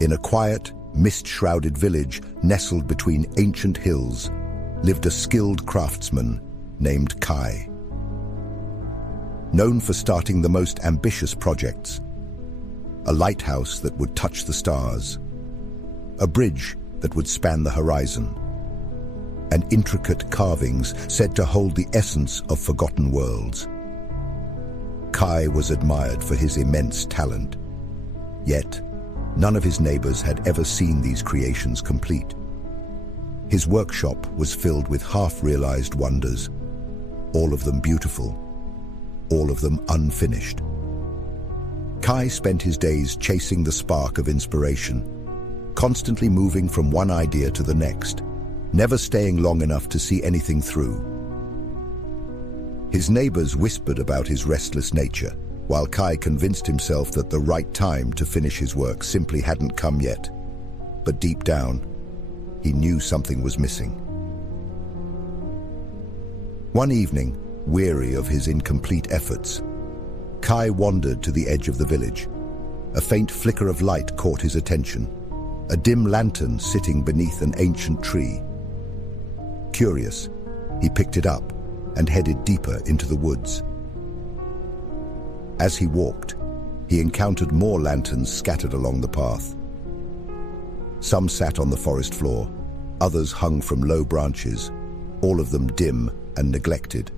In a quiet, mist-shrouded village nestled between ancient hills lived a skilled craftsman named Kai. Known for starting the most ambitious projects, a lighthouse that would touch the stars, a bridge that would span the horizon, and intricate carvings said to hold the essence of forgotten worlds. Kai was admired for his immense talent, yet none of his neighbors had ever seen these creations complete. His workshop was filled with half-realized wonders, all of them beautiful, all of them unfinished. Kai spent his days chasing the spark of inspiration, constantly moving from one idea to the next, never staying long enough to see anything through. His neighbors whispered about his restless nature, while Kai convinced himself that the right time to finish his work simply hadn't come yet. But deep down, he knew something was missing. One evening, weary of his incomplete efforts, Kai wandered to the edge of the village. A faint flicker of light caught his attention, a dim lantern sitting beneath an ancient tree. Curious, he picked it up and headed deeper into the woods. As he walked, he encountered more lanterns scattered along the path. Some sat on the forest floor, others hung from low branches, all of them dim and neglected.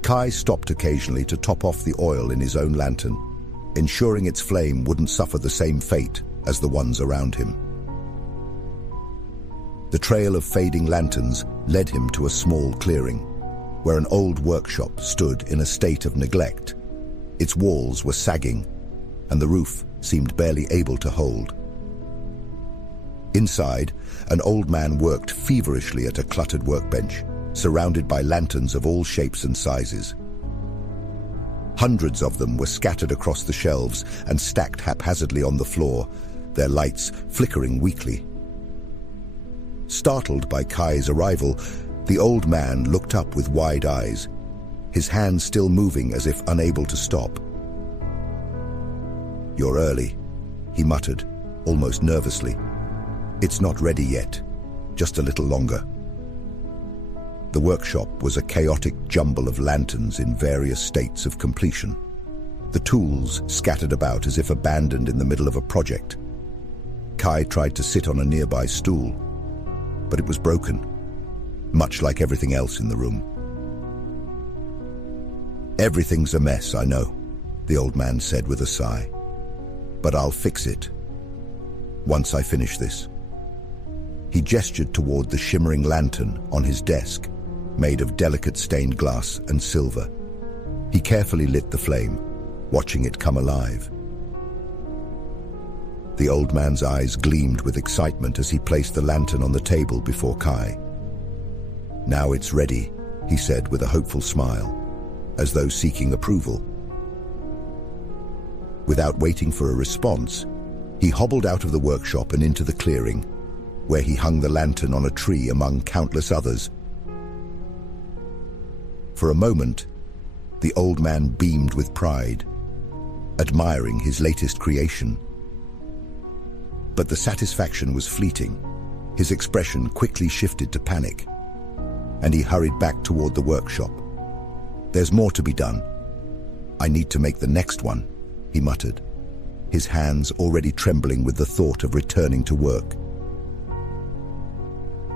Kai stopped occasionally to top off the oil in his own lantern, ensuring its flame wouldn't suffer the same fate as the ones around him. The trail of fading lanterns led him to a small clearing, where an old workshop stood in a state of neglect. Its walls were sagging, and the roof seemed barely able to hold. Inside, an old man worked feverishly at a cluttered workbench, surrounded by lanterns of all shapes and sizes. Hundreds of them were scattered across the shelves and stacked haphazardly on the floor, their lights flickering weakly. Startled by Kai's arrival, the old man looked up with wide eyes, his hands still moving as if unable to stop. "You're early," he muttered, almost nervously. "It's not ready yet, just a little longer." The workshop was a chaotic jumble of lanterns in various states of completion, the tools scattered about as if abandoned in the middle of a project. Kai tried to sit on a nearby stool, but it was broken, much like everything else in the room. "Everything's a mess, I know," the old man said with a sigh. "But I'll fix it once I finish this." He gestured toward the shimmering lantern on his desk, made of delicate stained glass and silver. He carefully lit the flame, watching it come alive. The old man's eyes gleamed with excitement as he placed the lantern on the table before Kai. "Now it's ready," he said with a hopeful smile, as though seeking approval. Without waiting for a response, he hobbled out of the workshop and into the clearing, where he hung the lantern on a tree among countless others. For a moment, the old man beamed with pride, admiring his latest creation. But the satisfaction was fleeting. His expression quickly shifted to panic, and he hurried back toward the workshop. "There's more to be done. I need to make the next one," he muttered, his hands already trembling with the thought of returning to work.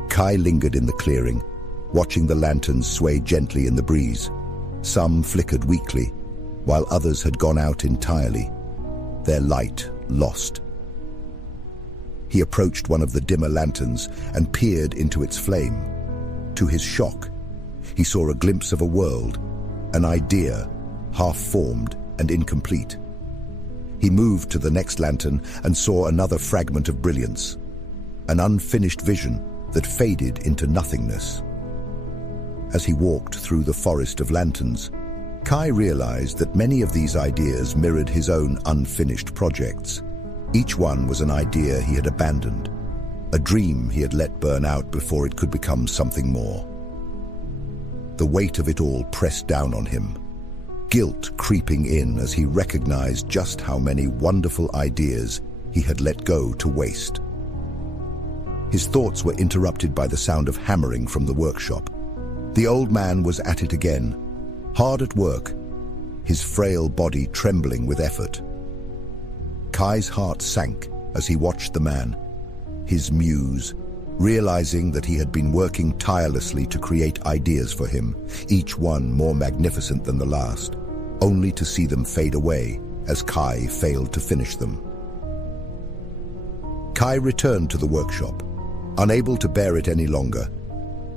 Kai lingered in the clearing, watching the lanterns sway gently in the breeze. Some flickered weakly, while others had gone out entirely, their light lost. He approached one of the dimmer lanterns and peered into its flame. To his shock, he saw a glimpse of a world, an idea, half-formed and incomplete. He moved to the next lantern and saw another fragment of brilliance, an unfinished vision that faded into nothingness. As he walked through the forest of lanterns, Kai realized that many of these ideas mirrored his own unfinished projects. Each one was an idea he had abandoned, a dream he had let burn out before it could become something more. The weight of it all pressed down on him, guilt creeping in as he recognized just how many wonderful ideas he had let go to waste. His thoughts were interrupted by the sound of hammering from the workshop. The old man was at it again, hard at work, his frail body trembling with effort. Kai's heart sank as he watched the man, his muse, realizing that he had been working tirelessly to create ideas for him, each one more magnificent than the last, only to see them fade away as Kai failed to finish them. Kai returned to the workshop, unable to bear it any longer.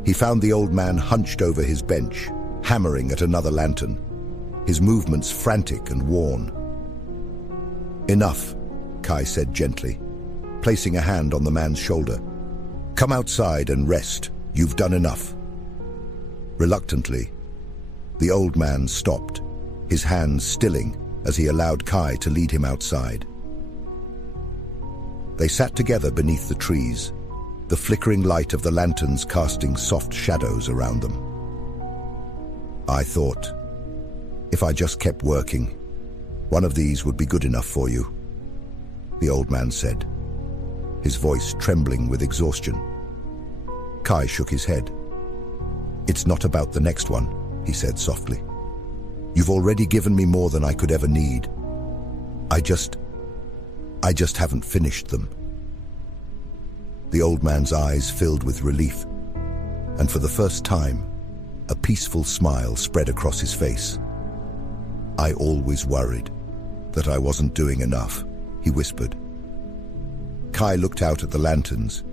He found the old man hunched over his bench, hammering at another lantern, his movements frantic and worn. "Enough," Kai said gently, placing a hand on the man's shoulder. "Come outside and rest. You've done enough." Reluctantly, the old man stopped, his hands stilling as he allowed Kai to lead him outside. They sat together beneath the trees, the flickering light of the lanterns casting soft shadows around them. "I thought, if I just kept working, one of these would be good enough for you," the old man said, his voice trembling with exhaustion. Kai shook his head. "It's not about the next one," he said softly. "You've already given me more than I could ever need. I just haven't finished them." The old man's eyes filled with relief, and for the first time, a peaceful smile spread across his face. "I always worried that I wasn't doing enough," he whispered. Kai looked out at the lanterns,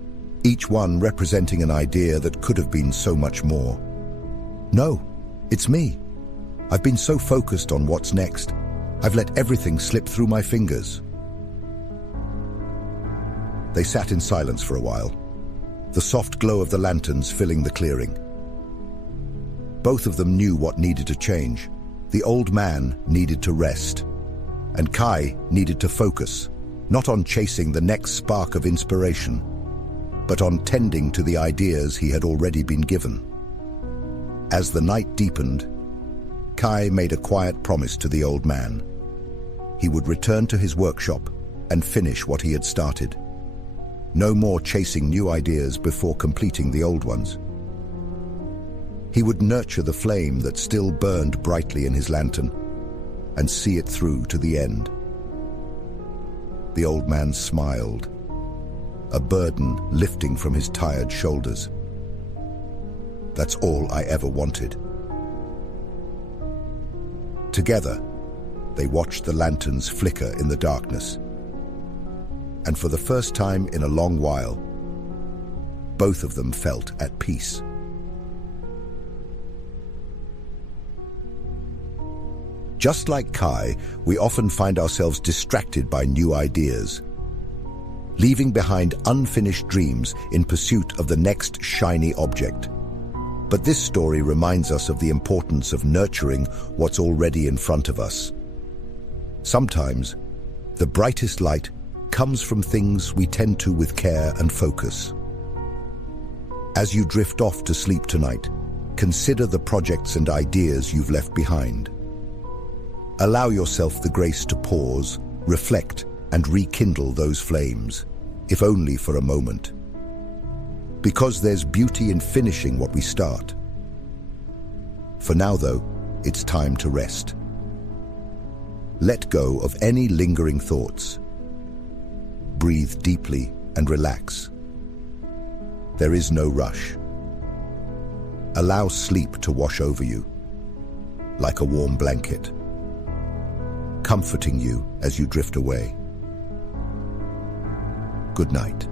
each one representing an idea that could have been so much more. "No, it's me. I've been so focused on what's next. I've let everything slip through my fingers." They sat in silence for a while, the soft glow of the lanterns filling the clearing. Both of them knew what needed to change. The old man needed to rest, and Kai needed to focus, not on chasing the next spark of inspiration, but on tending to the ideas he had already been given. As the night deepened, Kai made a quiet promise to the old man. He would return to his workshop and finish what he had started. No more chasing new ideas before completing the old ones. He would nurture the flame that still burned brightly in his lantern and see it through to the end. The old man smiled, a burden lifting from his tired shoulders. "That's all I ever wanted." Together, they watched the lanterns flicker in the darkness. And for the first time in a long while, both of them felt at peace. Just like Kai, we often find ourselves distracted by new ideas, leaving behind unfinished dreams in pursuit of the next shiny object. But this story reminds us of the importance of nurturing what's already in front of us. Sometimes, the brightest light comes from things we tend to with care and focus. As you drift off to sleep tonight, consider the projects and ideas you've left behind. Allow yourself the grace to pause, reflect, and rekindle those flames, if only for a moment. Because there's beauty in finishing what we start. For now, though, it's time to rest. Let go of any lingering thoughts. Breathe deeply and relax. There is no rush. Allow sleep to wash over you, like a warm blanket, comforting you as you drift away. Good night.